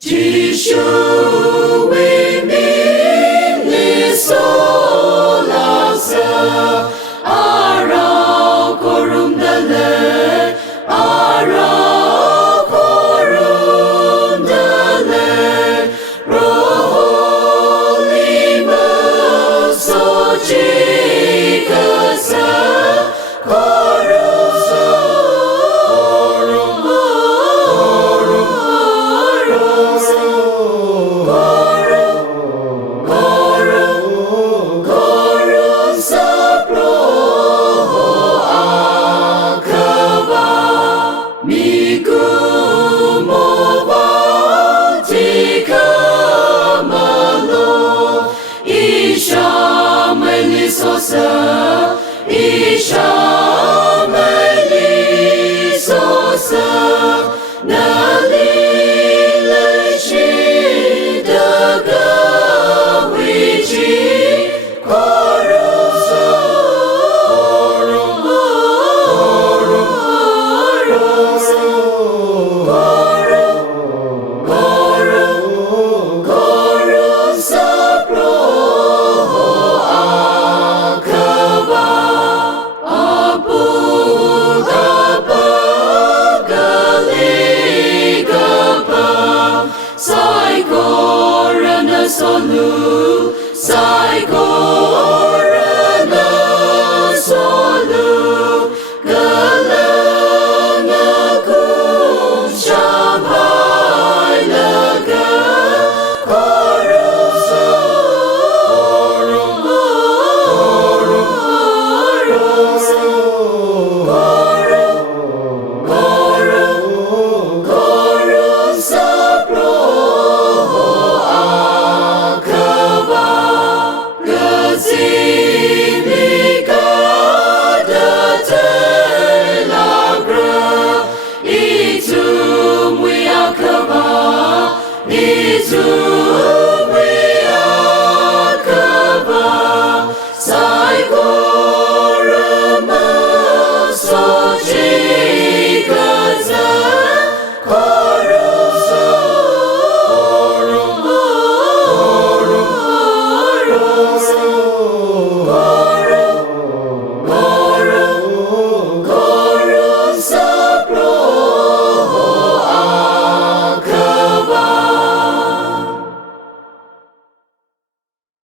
Jishu wimin ni solasa arau korum dale arau korum dale roho lima sochi kasa Isha Meli Sosa Nali Leshi Daga Wichi Solu, Saigorana Solu, Galana Kum Shampai Laga, Itu